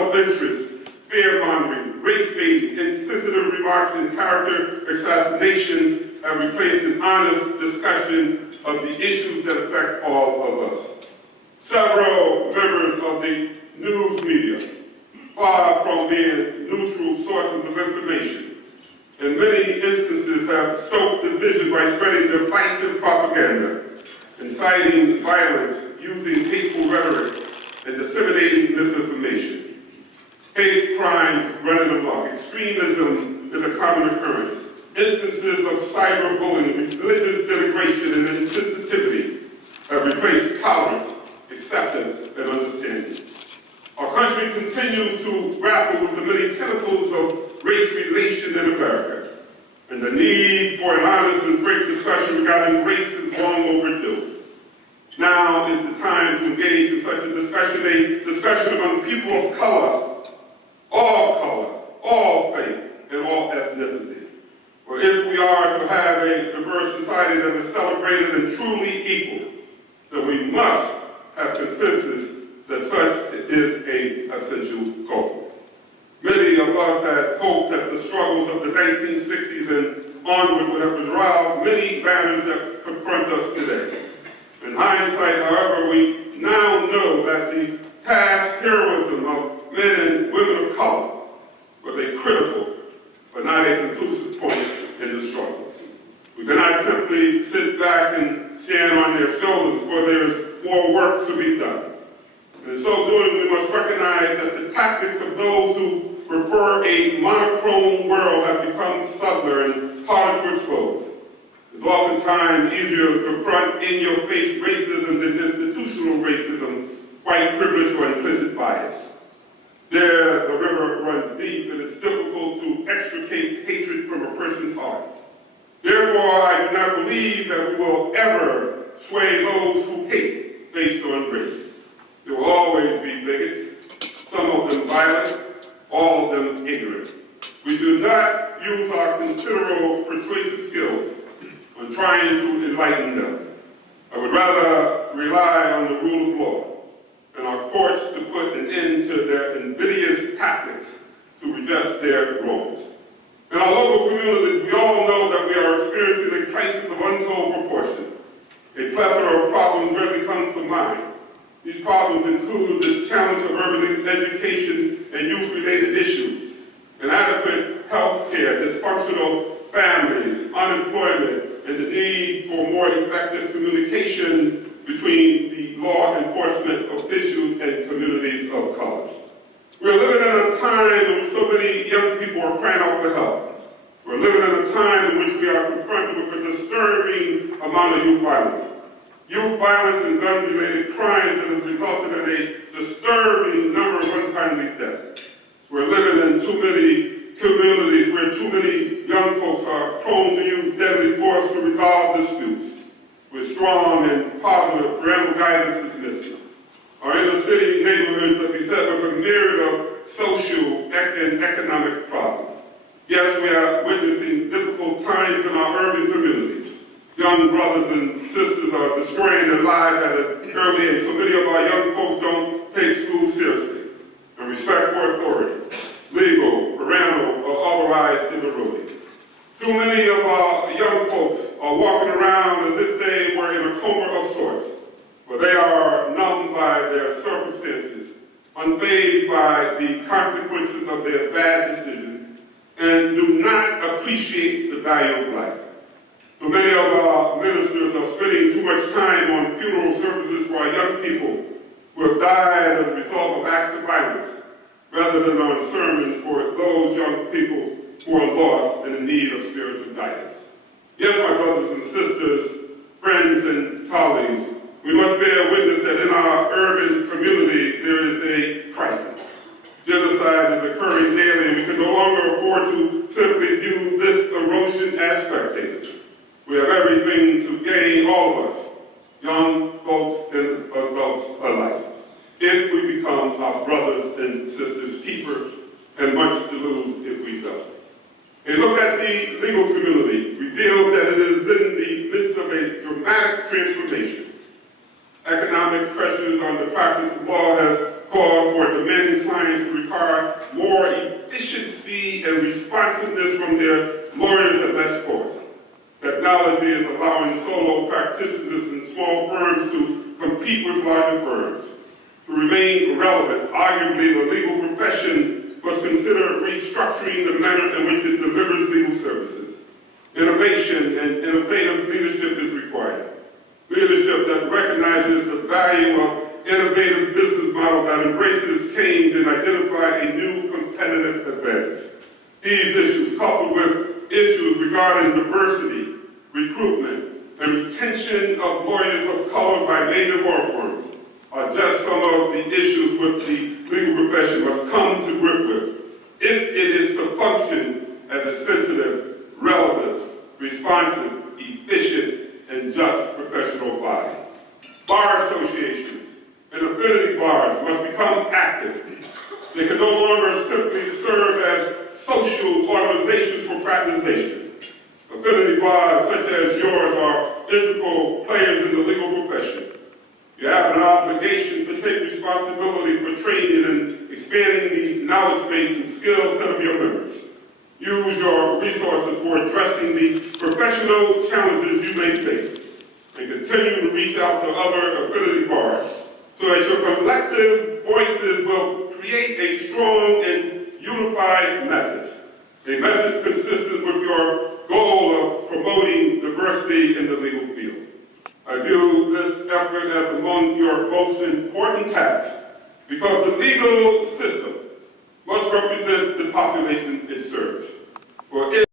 self-interest, fear-mongering, race-baiting, insensitive remarks, and character assassination have replaced an honest discussion of the issues that affect all of us. Several members of the news media, far from being neutral sources of information, in many instances have stoked division by spreading divisive propaganda, inciting violence, using hateful rhetoric, and disseminating misinformation. Hate crimes running amok. Extremism is a common occurrence. Instances of cyberbullying, religious denigration, and insensitivity have replaced tolerance, acceptance, and understanding. Our country continues to grapple with the many tentacles of race relation in America, and the need for an honest and frank discussion regarding race is long overdue. Now is the time to engage in such a discussion among people of color, all faith, and all ethnicity. For if we are to have a diverse society that is celebrated and truly equal, then we must have consensus that such is an essential goal. Many of us had hoped that the struggles of the 1960s and onward would have resolved many matters that confront us today. In hindsight, however, we now know that the past heroism of men and women of color was a critical but not a conclusive point in the struggle. We cannot simply sit back and stand on their shoulders, for there is more work to be done. And in so doing, we must recognize that the tactics of those who prefer a monochrome world have become subtler and harder to expose. It's oftentimes easier to confront in-your-face racism than institutional racism, white privilege, or implicit bias. There, the river runs deep, and it's difficult to extricate hatred from a person's heart. Therefore, I do not believe that we will ever sway those who hate based on race. There will always be bigots, some of them violent, all of them ignorant. We do not use our considerable persuasive skills on trying to enlighten them. I would rather rely on the rule of law and our courts to put an end to their invidious tactics to redress their wrongs. In our local communities, we all know that we are experiencing a crisis of untold proportion. A plethora of problems really come to mind. These problems include the challenge of urban education and youth-related issues, inadequate health care, dysfunctional families, unemployment, and the need for more effective communication between the law enforcement officials and communities of color. We're living in a time in which so many young people are crying out for help. We're living in a time in which we are confronted with a disturbing amount of youth violence. Youth violence and gun-related crimes that have resulted in a disturbing number of untimely deaths. We're living in too many communities where too many young folks are prone to use deadly force to resolve disputes, where strong and positive parental guidance is missing. Our inner city neighborhoods are beset with a myriad of social and economic problems. Yes, we are witnessing difficult times in our urban communities. Young brothers and sisters are destroying their lives at an early age. So many of our young folks don't take school seriously. And respect for authority, legal, parental, or otherwise, is eroding. Too many of our young folks are walking around as if they were in a coma of sorts, where they are numbed by their circumstances, unfazed by the consequences of their bad decisions, and do not appreciate the value of life. So many of our ministers are spending too much time on funeral services for our young people who have died as a result of acts of violence, rather than on sermons for those young people who are lost and in need of spiritual guidance. Yes, my brothers and sisters, friends and colleagues, we must bear witness that in our urban community there is a crisis. Genocide is occurring daily, and we can no longer afford to simply view this erosion as spectators. We have everything to gain, all of us, young folks and adults alike, if we become our brothers and sisters' keepers, and much to lose if we don't. A look at the legal community reveals that it is in the midst of a dramatic transformation. Economic pressures on the practice of law has caused for demanding clients to more efficiency and responsiveness from their lawyers at less cost. Technology is allowing solo practitioners and small firms to compete with larger firms. To remain relevant, arguably the legal profession must consider restructuring the manner in which it delivers legal services. Innovation and innovative leadership is required. Leadership that recognizes the value of innovative business model that embraces change and identify a new competitive advantage. These issues, coupled with issues regarding diversity, recruitment, and retention of lawyers of color by native law firms, are just some of the issues with the legal profession must come to grip with if it is to function as a sensitive, relevant, responsive, efficient, and just professional body. Bar associations and affinity bars must become active. They can no longer simply serve as social organizations for practicization. Affinity bars such as yours are integral players in the legal profession. You have an obligation to take responsibility for training and expanding the knowledge base and skill set of your members. Use your resources for addressing the professional challenges you may face, and continue to reach out to other affinity bars so that your collective voices will create a strong and unified message, a message consistent with your goal of promoting diversity in the legal field. I view this effort as among your most important tasks because the legal system must represent the population it serves. For it